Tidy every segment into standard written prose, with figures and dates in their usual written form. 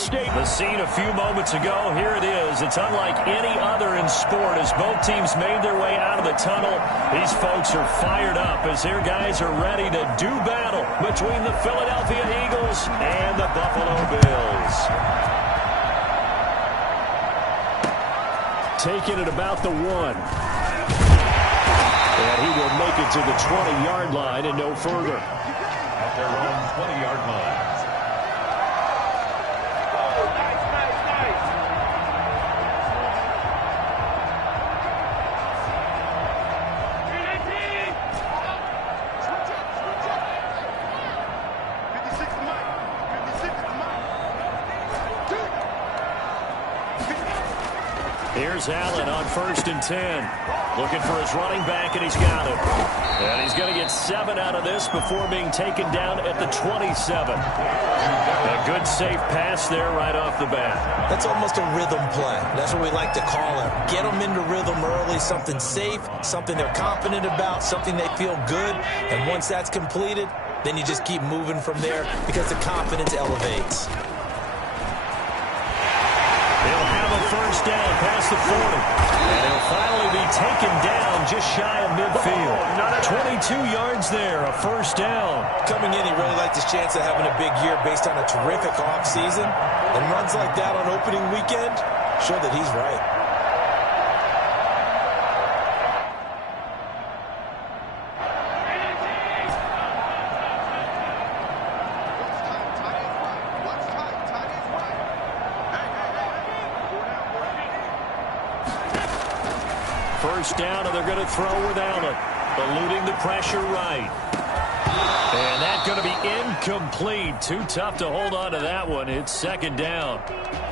State. The scene a few moments ago, here it is. It's unlike any other in sport as both teams made their way out of the tunnel. These folks are fired up as their guys are ready to do battle between the Philadelphia Eagles and the Buffalo Bills. Taking it about the 1. And he will make it to the 20-yard line and no further. At their own 20-yard line. Here's Allen on 1st and 10. Looking for his running back, and he's got it. And he's going to get 7 out of this before being taken down at the 27. A good, safe pass there right off the bat. That's almost a rhythm play. That's what we like to call it. Get them into rhythm early, something safe, something they're confident about, something they feel good. And once that's completed, then you just keep moving from there because the confidence elevates. He'll have a first down past the 40. And he'll finally be taken down just shy of midfield. 22 yards there, a first down. Coming in, he really liked his chance of having a big year based on a terrific offseason. And runs like that on opening weekend show that he's right. First down, and they're going to throw with Allen. Eluding the pressure right. And that's going to be incomplete. Too tough to hold on to that one. It's 2nd down.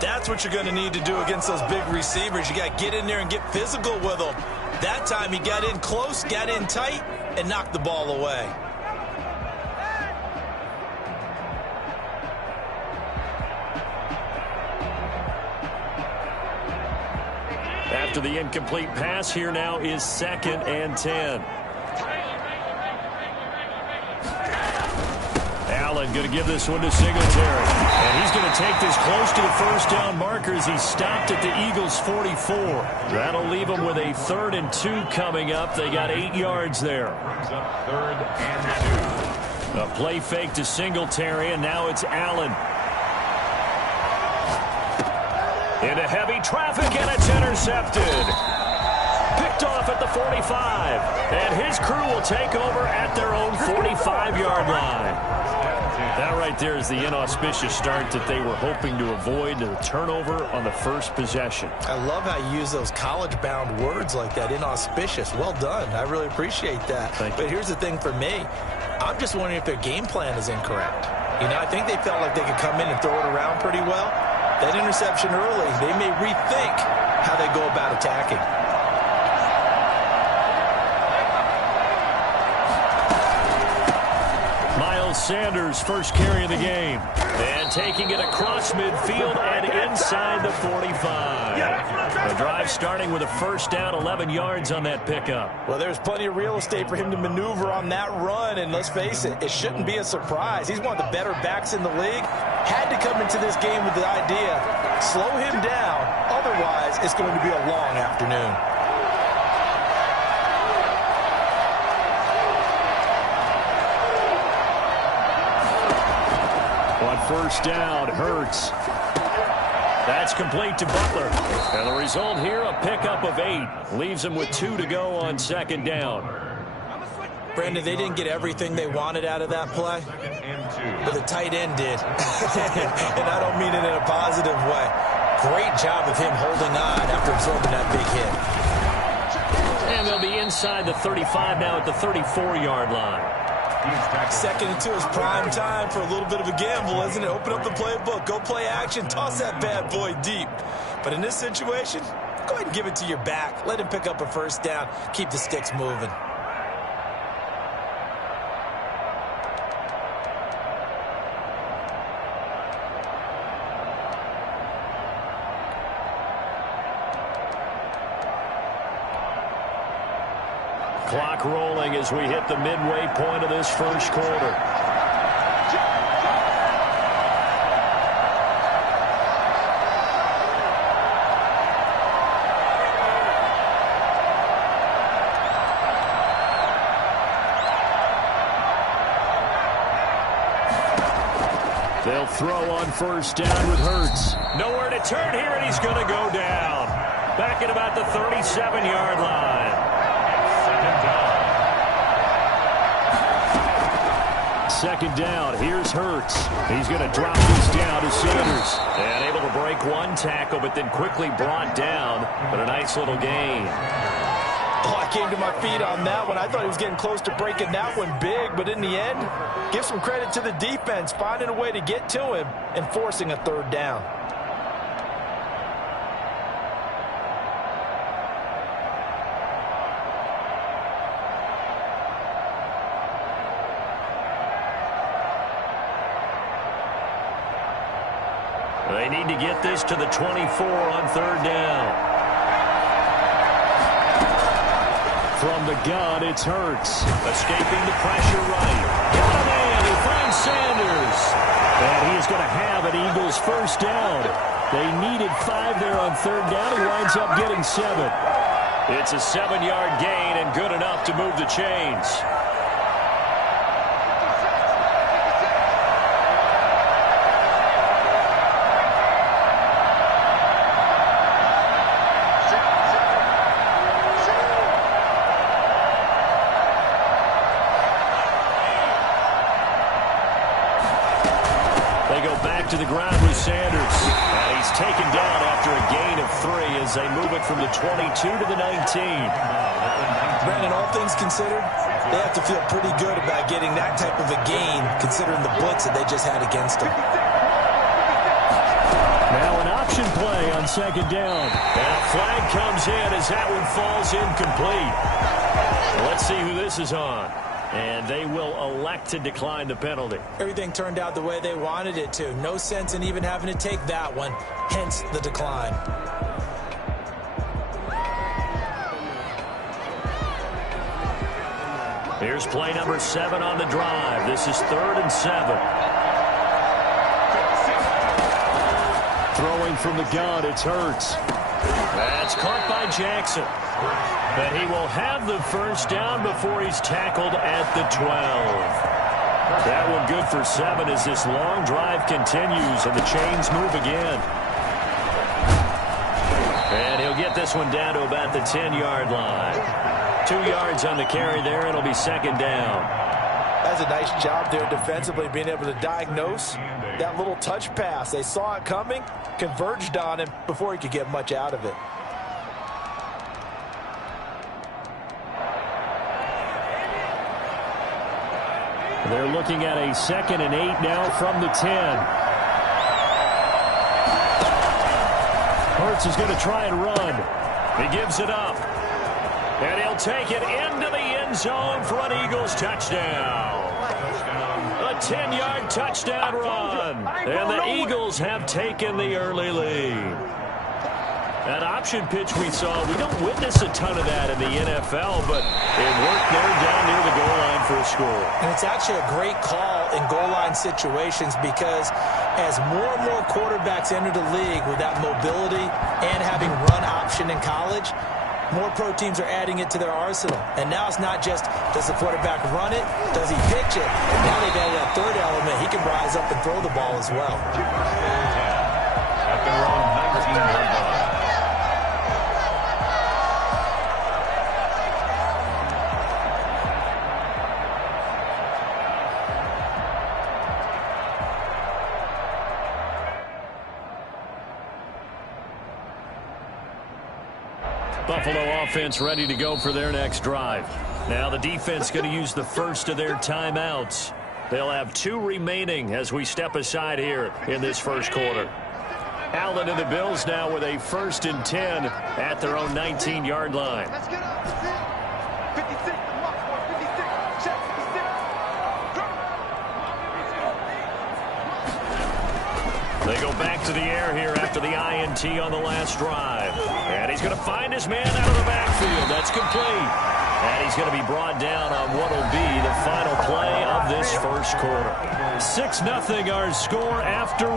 That's what you're going to need to do against those big receivers. You got to get in there and get physical with them. That time he got in close, got in tight, and knocked the ball away. After the incomplete pass, here now is 2nd and 10. Allen going to give this one to Singletary. And he's going to take this close to the first down marker as he stopped at the Eagles' 44. That'll leave him with a 3rd and 2 coming up. They got 8 yards there. Brings up 3rd and 2. A play fake to Singletary, and now it's Allen. Into heavy traffic, and it's intercepted. Picked off at the 45. And his crew will take over at their own 45-yard line. That right there is the inauspicious start that they were hoping to avoid, the turnover on the first possession. I love how you use those college-bound words like that, inauspicious. Well done. I really appreciate that. But here's the thing for me. I'm just wondering if their game plan is incorrect. You know, I think they felt like they could come in and throw it around pretty well. That interception early, they may rethink how they go about attacking. Miles Sanders, first carry of the game. And taking it across midfield and inside the 45. The drive starting with a first down, 11 yards on that pickup. Well, there's plenty of real estate for him to maneuver on that run, and let's face it, it shouldn't be a surprise. He's one of the better backs in the league. Had to come into this game with the idea, slow him down, otherwise it's going to be a long afternoon. On first down, Hurts. That's complete to Butler. And the result here, a pickup of 8. Leaves him with 2 to go on 2nd down. Brandon, they didn't get everything they wanted out of that play, but the tight end did. And I don't mean it in a positive way. Great job of him holding on after absorbing that big hit. And they'll be inside the 35 now at the 34-yard line. 2nd and 2 is prime time for a little bit of a gamble, isn't it? Open up the playbook, go play action, toss that bad boy deep. But in this situation, go ahead and give it to your back. Let him pick up a first down, keep the sticks moving. Clock rolling as we hit the midway point of this first quarter. throw on first down with Hurts. Nowhere to turn here, and he's going to go down. Back at about the 37-yard line. Second down. Here's Hurts. He's going to drop this down to Sanders. And able to break one tackle, but then quickly brought down. But a nice little gain. Oh, I came to my feet on that one. I thought he was getting close to breaking that one big, but in the end, give some credit to the defense, finding a way to get to him and forcing a third down. They need to get this to the 24 on third down. From the gun, it's Hurts. Escaping the pressure right. Got a man. He finds Sanders. And he is going to have an Eagles first down. They needed 5 there on third down. He winds up getting 7. It's a 7-yard gain and good enough to move the chains. To the ground with Sanders. And he's taken down after a gain of 3 as they move it from the 22 to the 19. Brandon, all things considered, they have to feel pretty good about getting that type of a gain considering the blitz that they just had against them. Now an option play on second down. And a flag comes in as that one falls incomplete. Let's see who this is on. And they will elect to decline the penalty. Everything turned out the way they wanted it to. No sense in even having to take that one, hence the decline. Here's play number 7 on the drive. This is 3rd and 7. Throwing from the gun, it's Hurts. That's caught by Jackson. But he will have the first down before he's tackled at the 12. That one good for 7 as this long drive continues and the chains move again. And he'll get this one down to about the 10-yard line. 2 yards on the carry there. It'll be second down. That's a nice job there defensively, being able to diagnose that little touch pass. They saw it coming, converged on him before he could get much out of it. They're looking at a 2nd and 8 now from the 10. Hurts is going to try and run. He gives it up. And he'll take it into the end zone for an Eagles touchdown. A 10-yard touchdown run. And the Eagles have taken the early lead. That option pitch we saw, we don't witness a ton of that in the NFL, but it worked there down near the goal line for a score. And it's actually a great call in goal line situations because as more and more quarterbacks enter the league with that mobility and having run option in college, more pro teams are adding it to their arsenal. And now it's not just, does the quarterback run it, does he pitch it? Now they've added that third element. He can rise up and throw the ball as well. At their own 19-yard line. Buffalo offense ready to go for their next drive. Now the defense going to use the first of their timeouts. They'll have 2 remaining as we step aside here in this first quarter. Allen and the Bills now with a 1st and 10 at their own 19-yard line. They go back to the air here after the INT on the last drive. And he's going to find his man out of the backfield. That's complete. And he's going to be brought down on what will be the final play of this first quarter. 6-0 our score after 1.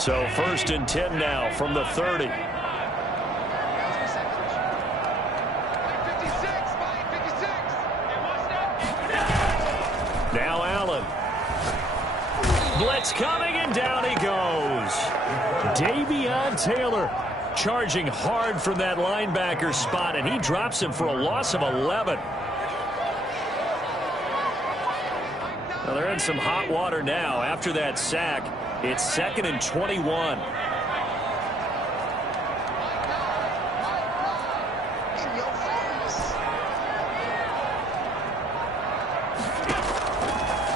So 1st and 10 now from the 30. Blitz coming, and down he goes. Davion Taylor charging hard from that linebacker spot, and he drops him for a loss of 11. Well, they're in some hot water now. After that sack, it's 2nd and 21.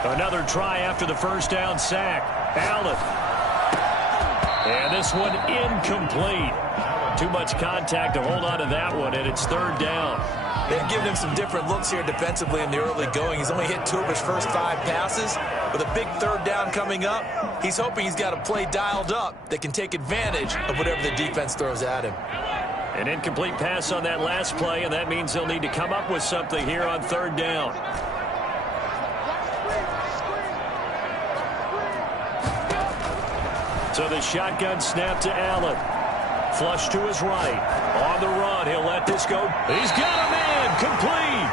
Another try after the first down sack. Allen. And this one incomplete. Too much contact to hold on to that one, and it's 3rd down. They've given him some different looks here defensively in the early going. He's only hit 2 of his first 5 passes. With a big 3rd down coming up, he's hoping he's got a play dialed up that can take advantage of whatever the defense throws at him. An incomplete pass on that last play, and that means they'll need to come up with something here on 3rd down. So the shotgun snap to Allen. Flush to his right. On the run, he'll let this go. He's got a man. Complete.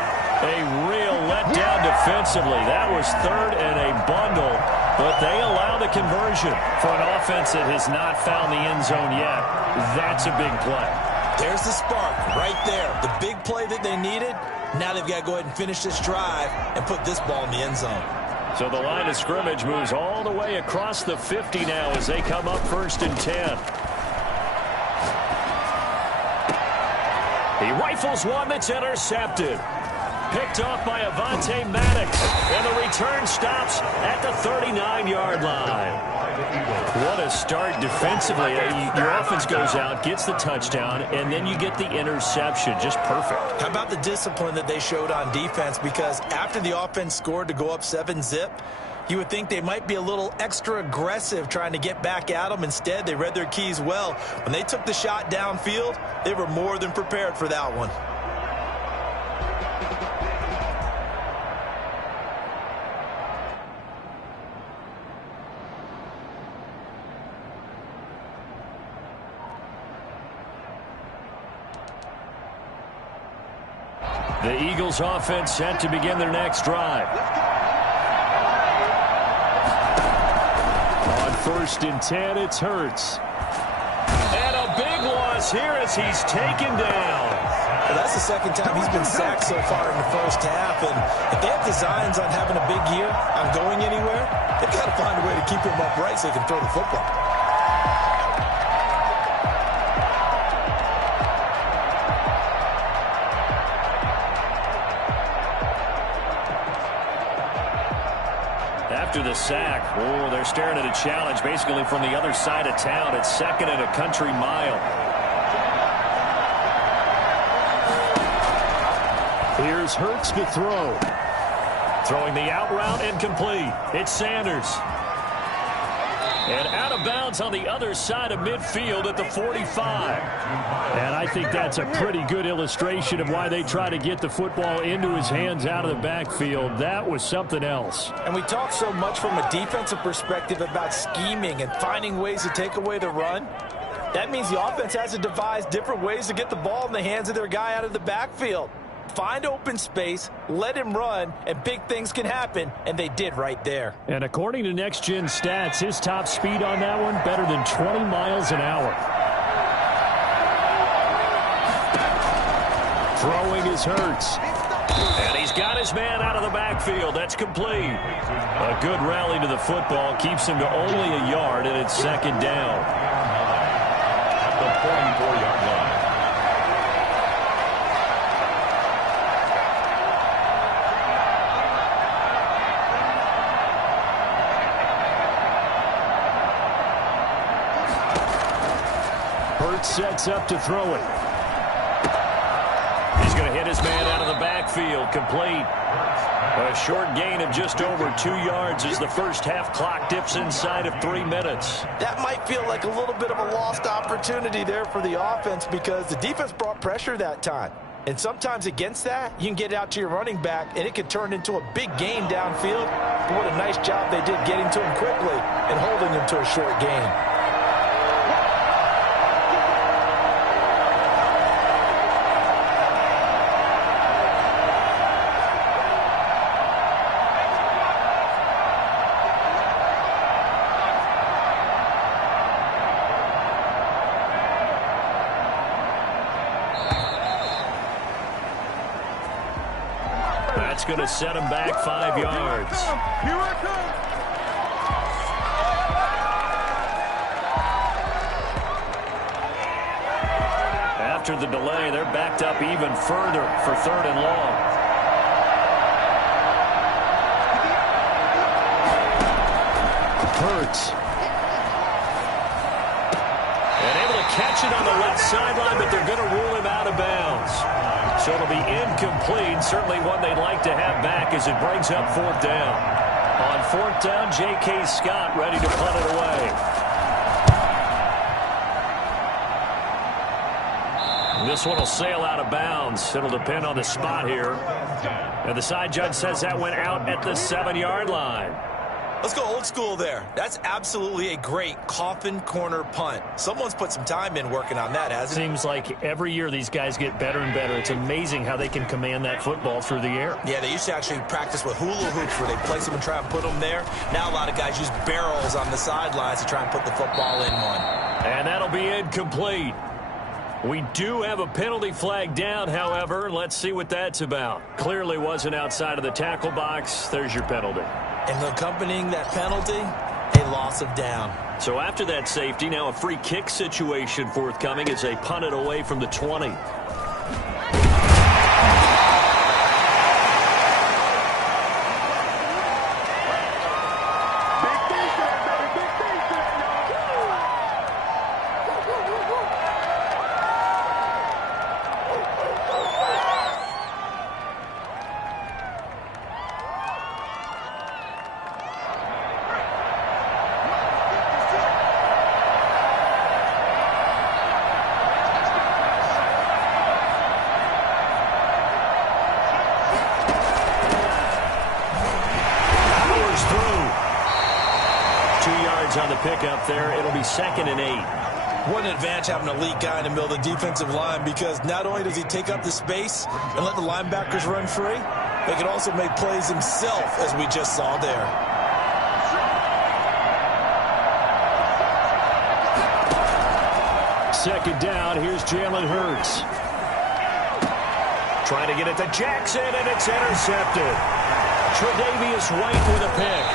A real letdown defensively. That was 3rd and a bundle, but they allow the conversion. For an offense that has not found the end zone yet, that's a big play. There's the spark right there. The big play that they needed. Now they've got to go ahead and finish this drive and put this ball in the end zone. So the line of scrimmage moves all the way across the 50 now as they come up 1st and 10. He rifles one that's intercepted. Picked off by Avonte Maddox. And the return stops at the 39-yard line. What a start defensively. Your offense goes out, gets the touchdown, and then you get the interception. Just perfect. How about the discipline that they showed on defense? Because after the offense scored to go up 7-zip, you would think they might be a little extra aggressive trying to get back at them. Instead, they read their keys well. When they took the shot downfield, they were more than prepared for that one. The Eagles offense set to begin their next drive. On 1st and 10, it's Hurts. And a big loss here as he's taken down. Well, that's the 2nd time he's been sacked so far in the first half. And if they have designs on having a big year, on going anywhere, they've got to find a way to keep him upright so they can throw the football. After the sack, they're staring at a challenge basically from the other side of town. It's 2nd and a country mile. Here's Hurts to throw. Throwing the out route incomplete. It's Sanders. And out of bounds on the other side of midfield at the 45. And I think that's a pretty good illustration of why they try to get the football into his hands out of the backfield. That was something else. And we talk so much from a defensive perspective about scheming and finding ways to take away the run. That means the offense has to devise different ways to get the ball in the hands of their guy out of the backfield. Find open space, let him run, and big things can happen, and they did right there. And according to Next Gen Stats, his top speed on that one, better than 20 miles an hour. Throwing is Hurts. And he's got his man out of the backfield. That's complete. A good rally to the football keeps him to only a yard, and it's 2nd down. At the 44-yard line. Sets up to throw it. He's going to hit his man out of the backfield. Complete. A short gain of just over 2 yards as the first half clock dips inside of 3 minutes. That might feel like a little bit of a lost opportunity there for the offense because the defense brought pressure that time. And sometimes against that, you can get out to your running back, and it could turn into a big gain downfield. But what a nice job they did getting to him quickly and holding him to a short gain. That's going to set him back 5 yards. Here I come. After the delay, they're backed up even further for 3rd and long. Hurts. And able to catch it on the left sideline, but they're going to rule him out of bounds. So it'll be incomplete. Certainly one they'd like to have back as it brings up 4th down. On 4th down, J.K. Scott ready to punt it away. This one will sail out of bounds. It'll depend on the spot here. And the side judge says that went out at the 7-yard line. Let's go old school there. That's absolutely a great coffin corner punt. Someone's put some time in working on that, hasn't it? Seems like every year these guys get better and better. It's amazing how they can command that football through the air. Yeah, they used to actually practice with hula hoops where they place them and try and put them there. Now a lot of guys use barrels on the sidelines to try and put the football in one. And that'll be incomplete. We do have a penalty flag down, however. Let's see what that's about. Clearly wasn't outside of the tackle box. There's your penalty. And accompanying that penalty, a loss of down. So after that safety, now a free kick situation forthcoming as they punt it away from the 20. On the pickup there, it'll be 2nd and 8. What an advantage having an elite guy in the middle of the defensive line, because not only does he take up the space and let the linebackers run free, they can also make plays himself, as we just saw there. Second down, here's Jalen Hurts. Trying to get it to Jackson, and it's intercepted. Tre'Davious White with a pick.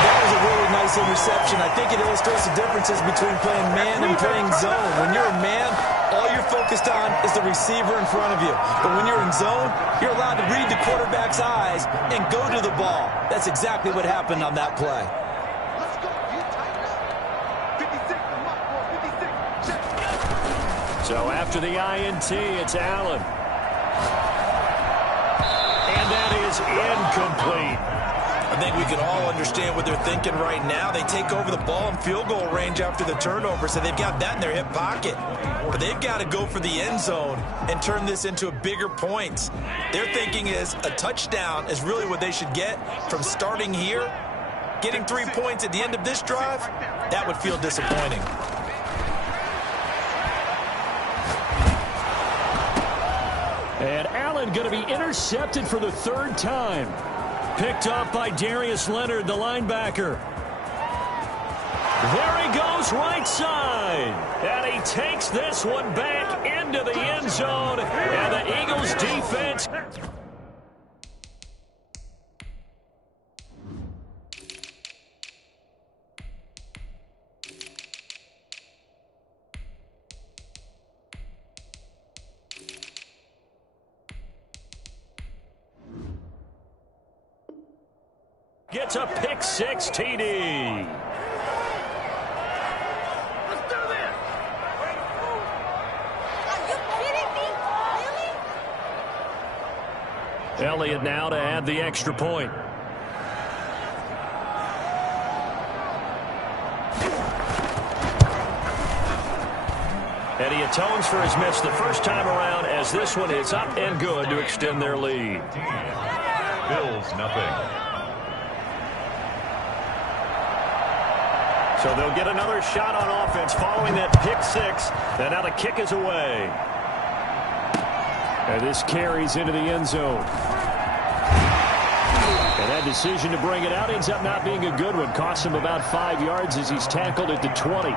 That was a really nice interception. I think it illustrates the differences between playing man and playing zone. When you're in man, all you're focused on is the receiver in front of you. But when you're in zone, you're allowed to read the quarterback's eyes and go to the ball. That's exactly what happened on that play. So after the INT, it's Allen. And that is incomplete. I think we can all understand what they're thinking right now. They take over the ball in field goal range after the turnover, so they've got that in their hip pocket. But they've got to go for the end zone and turn this into a bigger point. Their thinking is a touchdown is really what they should get from starting here. Getting 3 points at the end of this drive, that would feel disappointing. And Allen going to be intercepted for the 3rd time. Picked off by Darius Leonard, the linebacker. There he goes, right side. And he takes this one back into the end zone. And the Eagles defense. Gets a pick 6 TD. Let's do this. Are you kidding me? Really? Elliott now to add the extra point. And he atones for his miss the first time around, as this one is up and good to extend their lead. Bills, nothing. So they'll get another shot on offense following that pick 6. And now the kick is away. And this carries into the end zone. And that decision to bring it out ends up not being a good one. Costs him about 5 yards as he's tackled at the 20.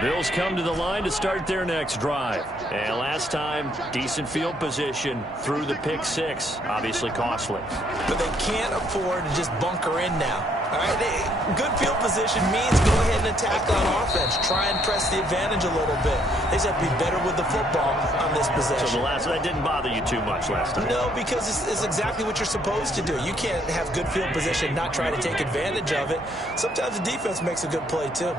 Bills come to the line to start their next drive. And last time, decent field position through the pick six. Obviously costly. But they can't afford to just bunker in now. All right, good field position means go ahead and attack on offense. Try and press the advantage a little bit. They just have to be better with the football on this possession. So that didn't bother you too much last time? No, because it's exactly what you're supposed to do. You can't have good field position, not try to take advantage of it. Sometimes the defense makes a good play, too.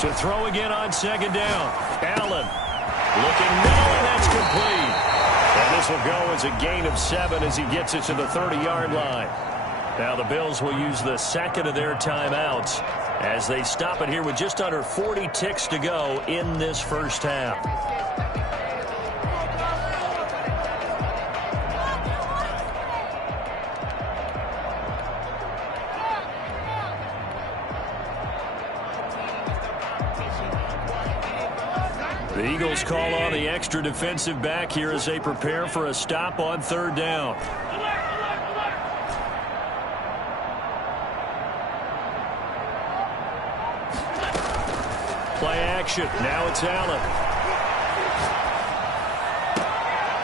To throw again on second down. Allen looking middle, and that's complete. And this will go as a gain of 7 as he gets it to the 30-yard line. Now the Bills will use the second of their timeouts as they stop it here with just under 40 ticks to go in this first half. The Eagles call on the extra defensive back here as they prepare for a stop on third down. Play action. Now it's Allen.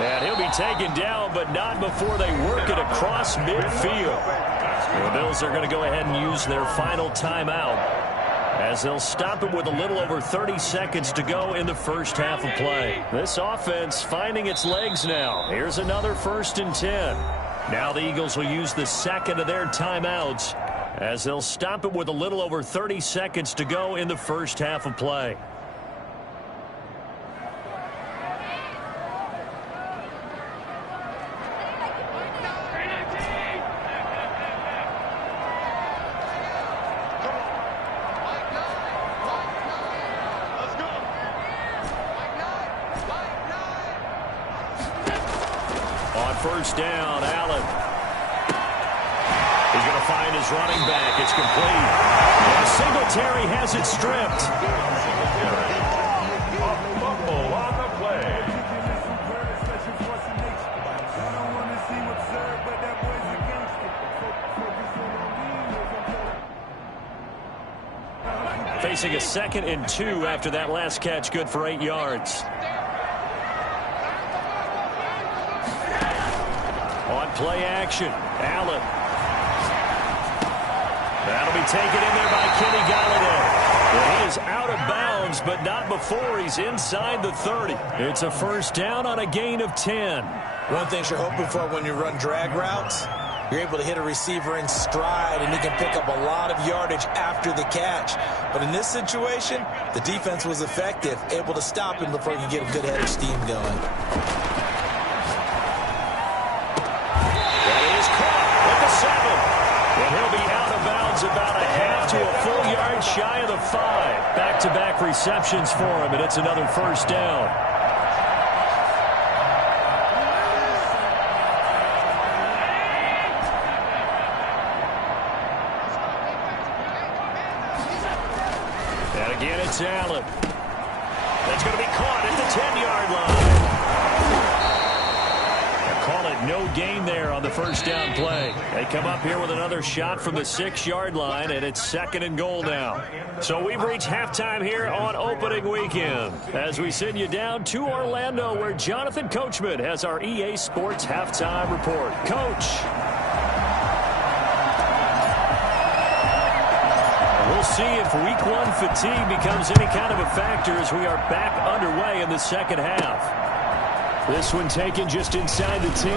And he'll be taken down, but not before they work it across midfield. The Bills are going to go ahead and use their final timeout as they'll stop it with a little over 30 seconds to go in the first half of play. This offense finding its legs now. Here's another 1st and 10. Now the Eagles will use the second of their timeouts as they'll stop it with a little over 30 seconds to go in the first half of play. First down, Allen. He's going to find his running back. It's complete. And Singletary has it stripped. Fumble on the play. Facing a 2nd and 2 after that last catch, good for 8 yards. On play action, Allen. That'll be taken in there by Kenny Golladay. Well, he is out of bounds, but not before he's inside the 30. It's a first down on a gain of 10. One thing you're hoping for when you run drag routes, you're able to hit a receiver in stride, and he can pick up a lot of yardage after the catch. But in this situation, the defense was effective, able to stop him before he could get a good head of steam going. And he'll be out of bounds about a half to a full yard shy of the 5. Back-to-back receptions for him, and it's another first down. And again, it's Allen. That's going to be caught at the 10-yard line. Call it no gain there on the first down play. They come up here with another shot from the 6-yard line, and it's 2nd and goal now. So we've reached halftime here on opening weekend as we send you down to Orlando, where Jonathan Coachman has our EA Sports halftime report. Coach. We'll see if week 1 fatigue becomes any kind of a factor as we are back underway in the second half. This one taken just inside the 10.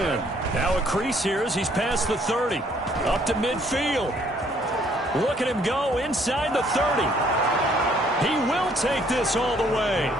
Now a crease here as he's past the 30. Up to midfield. Look at him go inside the 30. He will take this all the way.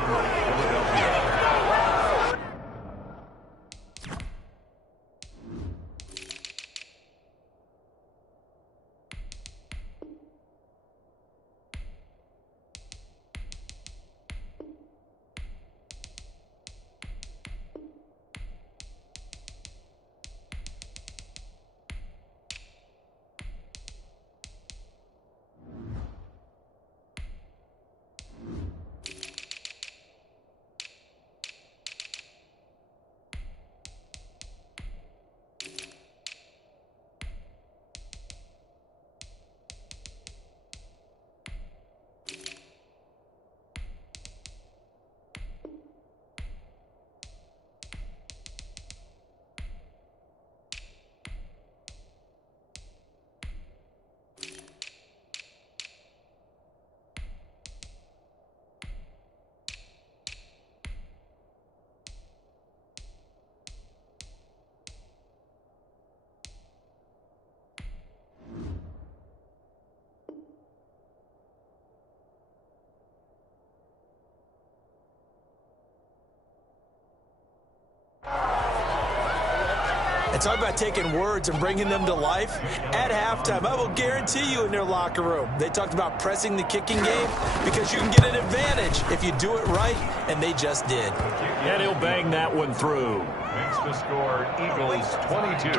talk about taking words and bringing them to life. At halftime, I will guarantee you in their locker room, they talked about pressing the kicking game because you can get an advantage if you do it right, and they just did. And he'll bang that one through. Makes the score Eagles 22,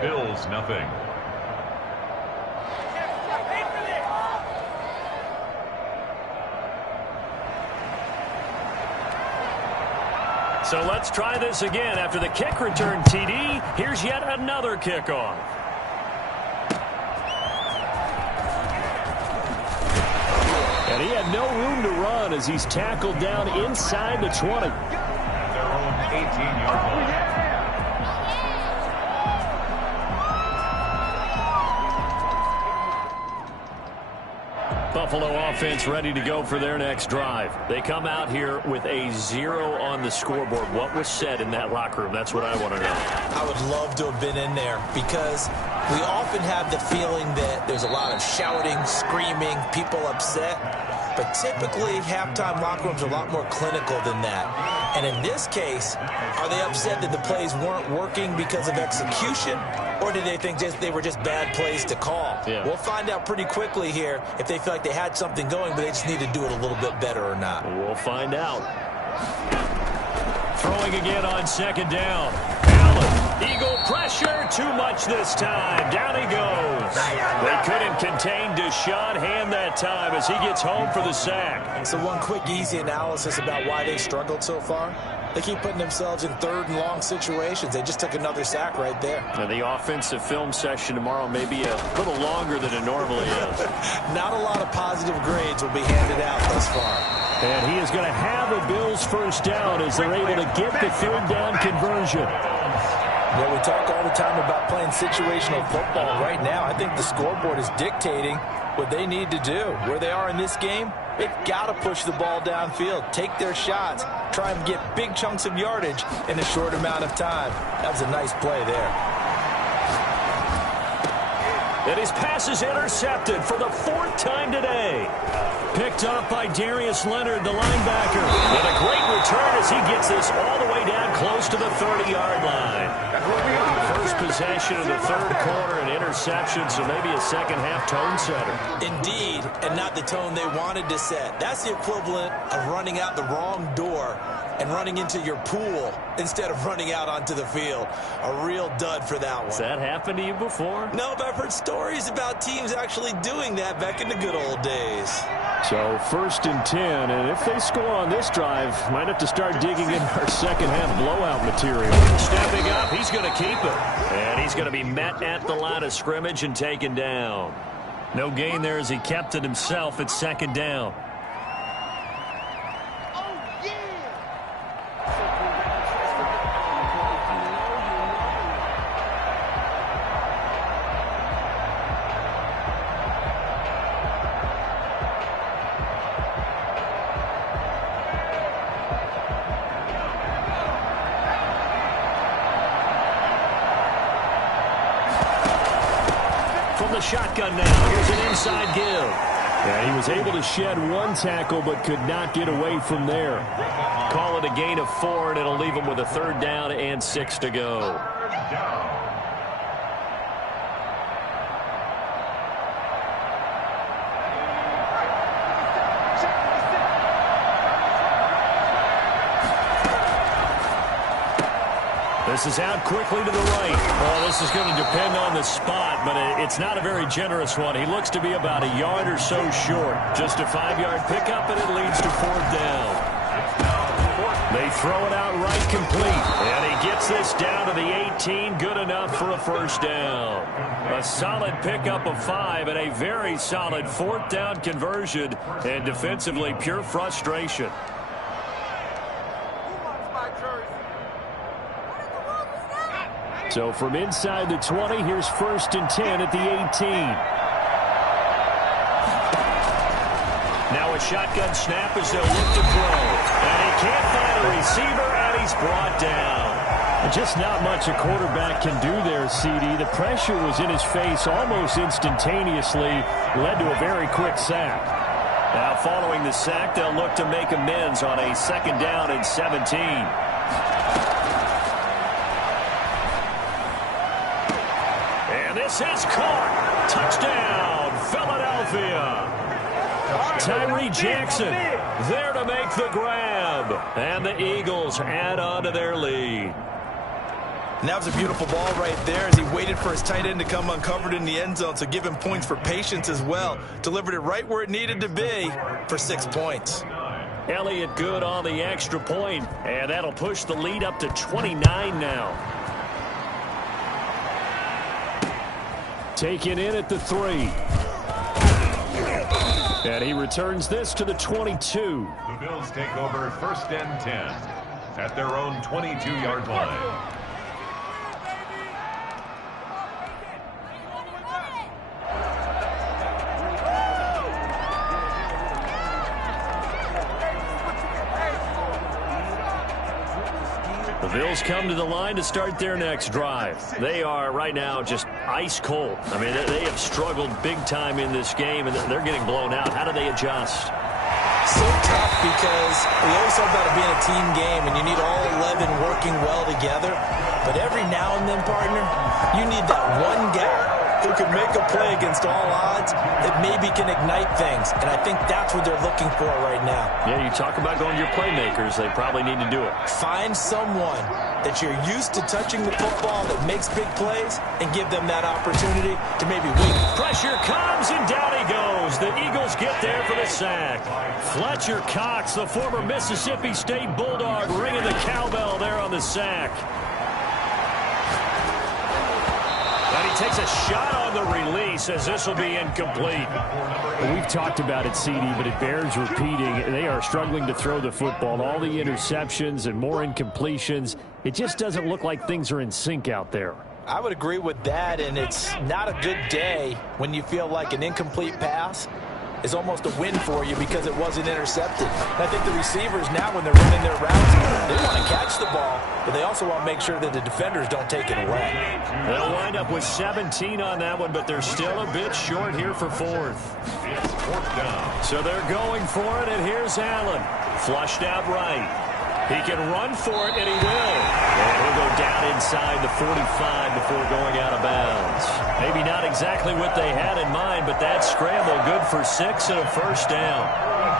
Bills nothing. So let's try this again. After the kick return TD, here's yet another kickoff. And he had no room to run as he's tackled down inside the 20. Their own 18-yard line. Buffalo offense ready to go for their next drive. They come out here with a 0 on the scoreboard. What was said in that locker room? That's what I want to know. I would love to have been in there because we often have the feeling that there's a lot of shouting, screaming, people upset. But typically, halftime locker rooms are a lot more clinical than that. And in this case, are they upset that the plays weren't working because of execution? Or did they think they were just bad plays to call? Yeah. We'll find out pretty quickly here if they feel like they had something going, but they just need to do it a little bit better or not. We'll find out. Throwing again on second down. Allen, Eagle pressure, too much this time. Down he goes. They couldn't contain Deshaun Hand that time as he gets home for the sack. So one quick, easy analysis about why they struggled so far. They keep putting themselves in third and long situations. They just took another sack right there. Now the offensive film session tomorrow may be a little longer than it normally is. Not a lot of positive grades will be handed out thus far. And he is going to have a Bills first down as they're able to get the third down conversion. Well, we talk all the time about playing situational football. Right now, I think the scoreboard is dictating what they need to do. Where they are in this game, they've got to push the ball downfield, take their shots, try and get big chunks of yardage in a short amount of time. That was a nice play there. And his pass is intercepted for the 4th time today. Picked up by Darius Leonard, the linebacker. And a great return as he gets this all the way down close to the 30-yard line. First possession of the third quarter, an interception, so maybe a second-half tone setter. Indeed, and not the tone they wanted to set. That's the equivalent of running out the wrong door and running into your pool instead of running out onto the field. A real dud for that one. Has that happened to you before? No, but I've heard stories about teams actually doing that back in the good old days. So 1st and 10, and if they score on this drive, might have to start digging in our second-half blowout material. Stepping up, he's going to keep it. And he's going to be met at the line of scrimmage and taken down. No gain there as he kept it himself at 2nd down. Shotgun now. Here's an inside give. Yeah, he was able to shed one tackle but could not get away from there. Call it a gain of 4, and it'll leave him with a 3rd down and 6 to go. This is out quickly to the right. Well, this is going to depend on the spot, but it's not a very generous one. He looks to be about a yard or so short. Just a 5-yard pickup, and it leads to 4th down. They throw it out right complete, and he gets this down to the 18. Good enough for a first down. A solid pickup of 5 and a very solid 4th down conversion, and defensively pure frustration. So from inside the 20, here's 1st and 10 at the 18. Now a shotgun snap as they'll look to throw. And he can't find a receiver, and he's brought down. Just not much a quarterback can do there, CD. The pressure was in his face almost instantaneously, led to a very quick sack. Now following the sack, they'll look to make amends on a 2nd down and 17. This is caught. Touchdown, Philadelphia. Tyree Jackson there to make the grab. And the Eagles add on to their lead. And that was a beautiful ball right there as he waited for his tight end to come uncovered in the end zone. So give him points for patience as well. Delivered it right where it needed to be for 6 points. Elliott good on the extra point, and that'll push the lead up to 29 now. Taken in at the 3. And he returns this to the 22. The Bills take over 1st and 10 at their own 22-yard line. The Bills come to the line to start their next drive. They are right now just ice cold. I mean, they have struggled big time in this game, and they're getting blown out. How do they adjust? So tough because we always talk about it being a team game, and you need all 11 working well together. But every now and then, partner, you need that one guy who can make a play against all odds that maybe can ignite things. And I think that's what they're looking for right now. Yeah, you talk about going to your playmakers. They probably need to do it. Find someone that you're used to touching the football that makes big plays and give them that opportunity to maybe win. Pressure comes, and down he goes. The Eagles get there for the sack. Fletcher Cox, the former Mississippi State Bulldog, ringing the cowbell there on the sack. And he takes a shot on the release as this will be incomplete. We've talked about it, CD, but it bears repeating. They are struggling to throw the football. All the interceptions and more incompletions. It just doesn't look like things are in sync out there. I would agree with that, and it's not a good day when you feel like an incomplete pass is almost a win for you because it wasn't intercepted. And I think the receivers now, when they're running their routes, they want to catch the ball, but they also want to make sure that the defenders don't take it away. They'll wind up with 17 on that one, but they're still a bit short here for 4th. It's 4th down. So they're going for it, and here's Allen. Flushed out right. He can run for it, and he will. And he'll go down inside the 45 before going out of bounds. Maybe not exactly what they had in mind, but that scramble good for 6 and a 1st down.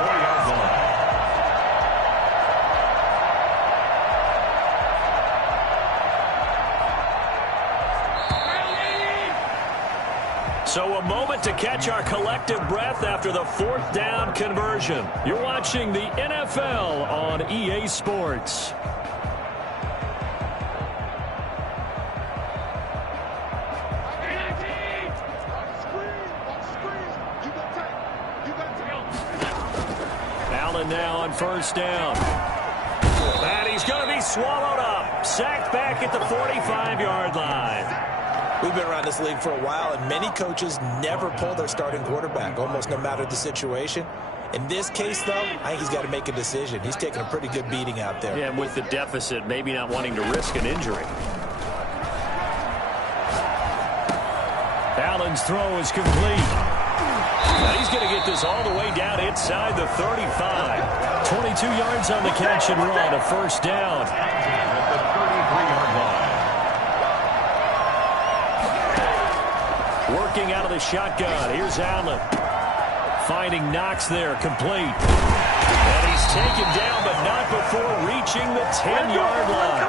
4-yard line. So a moment to catch our collective breath after the 4th down conversion. You're watching the NFL on EA Sports. Allen now on 1st down. And he's going to be swallowed up. Sacked back at the 45-yard line. We've been around this league for a while, and many coaches never pull their starting quarterback, almost no matter the situation. In this case, though, I think he's got to make a decision. He's taking a pretty good beating out there. Yeah, and with the deficit, maybe not wanting to risk an injury. Allen's throw is complete. Now he's going to get this all the way down inside the 35. 22 yards on the catch and run, a 1st down. At the 33-yard line. Working out of the shotgun. Here's Allen. Finding Knox there, complete. And he's taken down, but not before reaching the 10-yard line.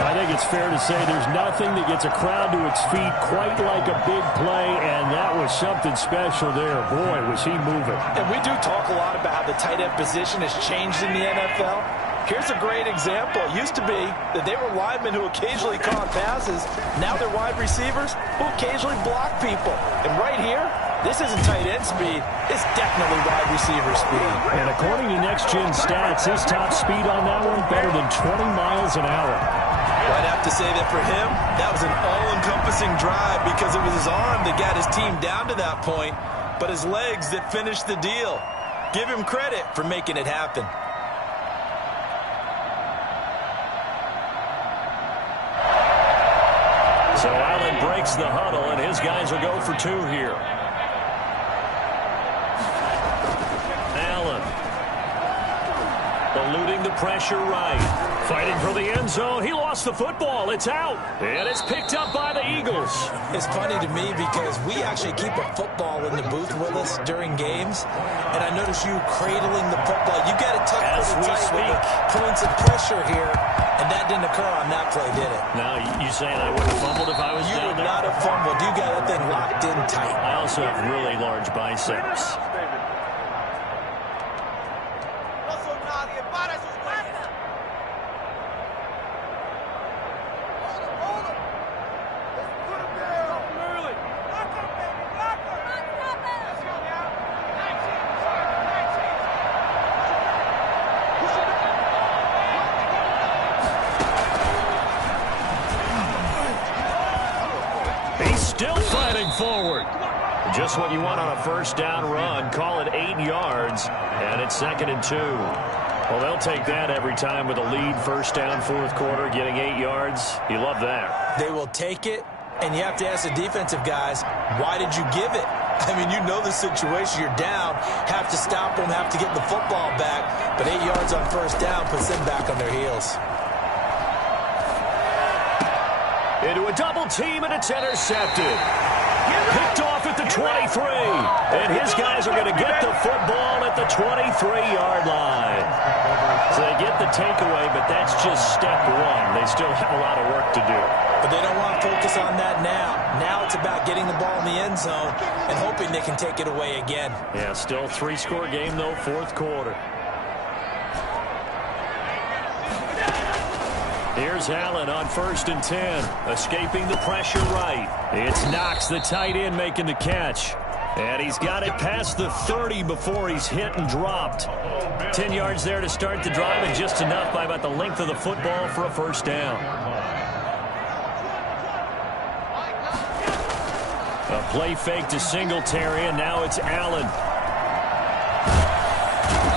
I think it's fair to say there's nothing that gets a crowd to its feet quite like a big play, and that was something special there. Boy, was he moving. And we do talk a lot about how the tight end position has changed in the NFL. Here's a great example. It used to be that they were linemen who occasionally caught passes. Now they're wide receivers who occasionally block people. And right here, this isn't tight end speed. It's definitely wide receiver speed. And according to Next Gen Stats, his top speed on that one, better than 20 miles an hour. Well, I'd have to say that for him, that was an all-encompassing drive because it was his arm that got his team down to that point, but his legs that finished the deal. Give him credit for making it happen. So Allen breaks the huddle, and his guys will go for 2 here. Allen eluding the pressure right. Fighting for the end zone. He lost the football. It's out. And it's picked up by the Eagles. It's funny to me because we actually keep a football in the booth with us during games. And I notice you cradling the football. You got it tucked as we tight speak. Points of pressure here. And that didn't occur on that play, did it? Now, you saying I wouldn't have fumbled if I was You down would there? not have fumbled. You got that thing locked in tight. I also have really large biceps. Still fighting forward. Just what you want on a first down run. Call it 8 yards, and it's 2nd and 2. Well, they'll take that every time with a lead. First down, fourth quarter, getting 8 yards. You love that. They will take it, and you have to ask the defensive guys, why did you give it? I mean, you know the situation. You're down, have to stop them, have to get the football back, but 8 yards on first down puts them back on their heels. Into a double team, and it's intercepted. Picked off at the 23. And his guys are going to get the football at the 23-yard line. So they get the takeaway, but that's just step one. They still have a lot of work to do. But they don't want to focus on that now. Now it's about getting the ball in the end zone and hoping they can take it away again. Yeah, still 3-score game, though, fourth quarter. Here's Allen on 1st and 10, escaping the pressure right. It's Knox, the tight end, making the catch. And he's got it past the 30 before he's hit and dropped. 10 yards there to start the drive, and just enough by about the length of the football for a first down. A play fake to Singletary, and now it's Allen.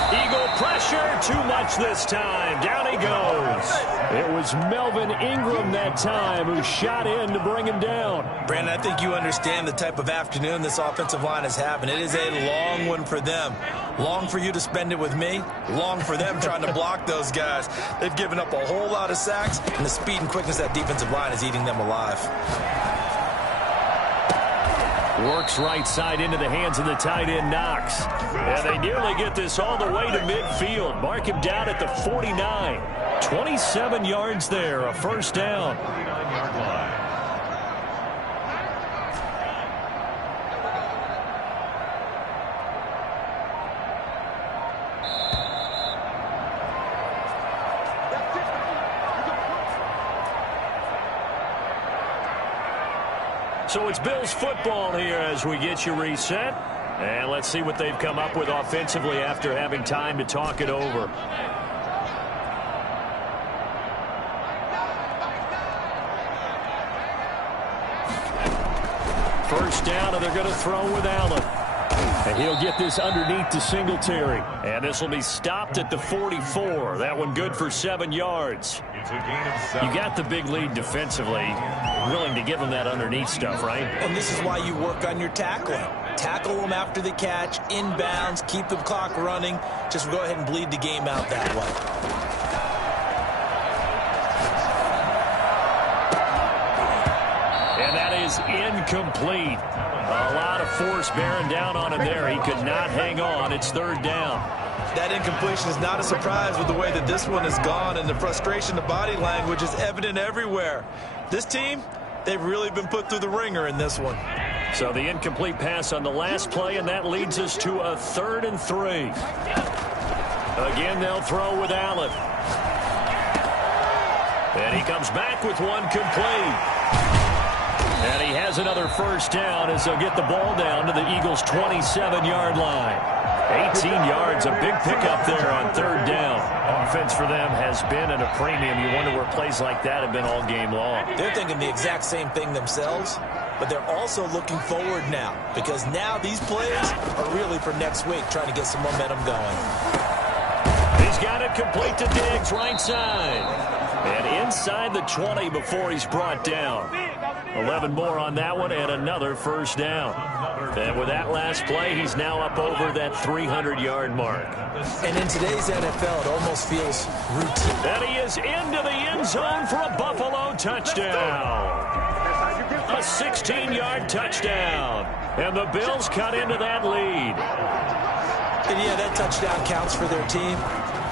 Eagle pressure, too much this time. Down he goes. It was Melvin Ingram that time who shot in to bring him down. Brandon, I think you understand the type of afternoon this offensive line is having. It is a long one for them. Long for you to spend it with me. Long for them trying to block those guys. They've given up a whole lot of sacks, and the speed and quickness of that defensive line is eating them alive. Works right side into the hands of the tight end, Knox. And they nearly get this all the way to midfield. Mark him down at the 49. 27 yards there, a first down. So it's Bills football here as we get you reset. And let's see what they've come up with offensively after having time to talk it over. First down, and they're going to throw with Allen. And he'll get this underneath to Singletary. And this will be stopped at the 44. That one good for 7 yards. It's a gain of 7. You got the big lead defensively. Willing to give them that underneath stuff, right? And this is why you work on your tackling. Tackle them after the catch, inbounds, keep the clock running. Just go ahead and bleed the game out that way. And that is incomplete. A lot of force bearing down on him there. He could not hang on. It's third down. That incompletion is not a surprise with the way that this one has gone, and the frustration, the body language is evident everywhere. This team, they've really been put through the ringer in this one. So the incomplete pass on the last play, and that leads us to a 3rd and 3. Again, they'll throw with Allen. And he comes back with one complete. And he has another first down as they'll get the ball down to the Eagles' 27-yard line. 18 yards, a big pickup there on third down. Offense for them has been at a premium. You wonder where plays like that have been all game long. They're thinking the exact same thing themselves, but they're also looking forward now, because now these plays are really for next week, trying to get some momentum going. He's got it complete to Diggs, right side. And inside the 20 before he's brought down. 11 more on that one and another first down. And with that last play, he's now up over that 300-yard mark. And in today's NFL, it almost feels routine. And he is into the end zone for a Buffalo touchdown. A 16-yard touchdown. And the Bills cut into that lead. And yeah, that touchdown counts for their team,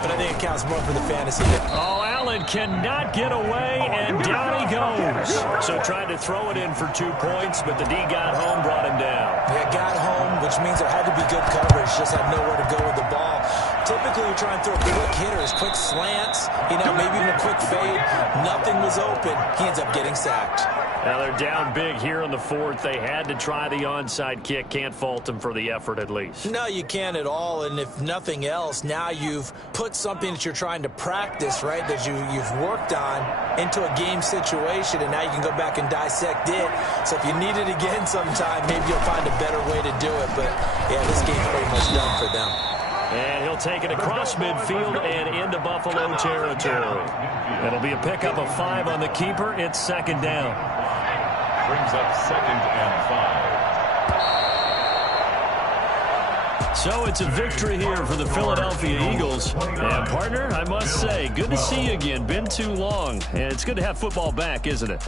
but I think it counts more for the fantasy. Oh, Allen cannot get away, and down he goes. So tried to throw it in for 2 points, but the D got home, brought him down. Yeah, got home, which means there had to be good coverage, just had nowhere to go with the ball. Typically, you're trying to throw quick hitters, quick slants, maybe even a quick fade. Nothing was open. He ends up getting sacked. Now they're down big here in the fourth. They had to try the onside kick. Can't fault them for the effort at least. No, you can't at all. And if nothing else, now you've put something that you're trying to practice, right, that you've worked on into a game situation, and now you can go back and dissect it. So if you need it again sometime, maybe you'll find a better way to do it. But, yeah, this game's pretty much done for them. And he'll take it across midfield and into Buffalo territory. It'll be a pickup of 5 on the keeper. It's second down. Brings up 2nd and 5. So it's a victory here for the Philadelphia Eagles. And, partner, I must say, good to see you again. Been too long. And it's good to have football back, isn't it?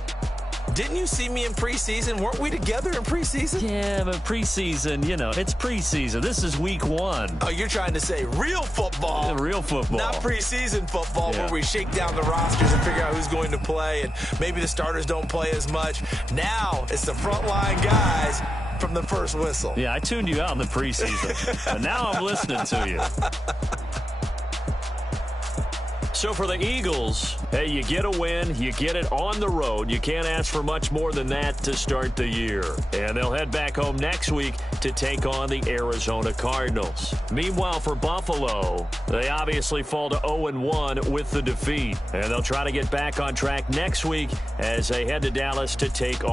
Didn't you see me in preseason? Weren't we together in preseason? Yeah, but preseason, it's preseason. This is week 1. Oh, you're trying to say real football. Real football. Not preseason football, Yeah. where we shake down the rosters and figure out who's going to play, and maybe the starters don't play as much. Now it's the frontline guys from the first whistle. Yeah, I tuned you out in the preseason. And now I'm listening to you. So for the Eagles, hey, you get a win, you get it on the road. You can't ask for much more than that to start the year. And they'll head back home next week to take on the Arizona Cardinals. Meanwhile, for Buffalo, they obviously fall to 0-1 with the defeat. And they'll try to get back on track next week as they head to Dallas to take on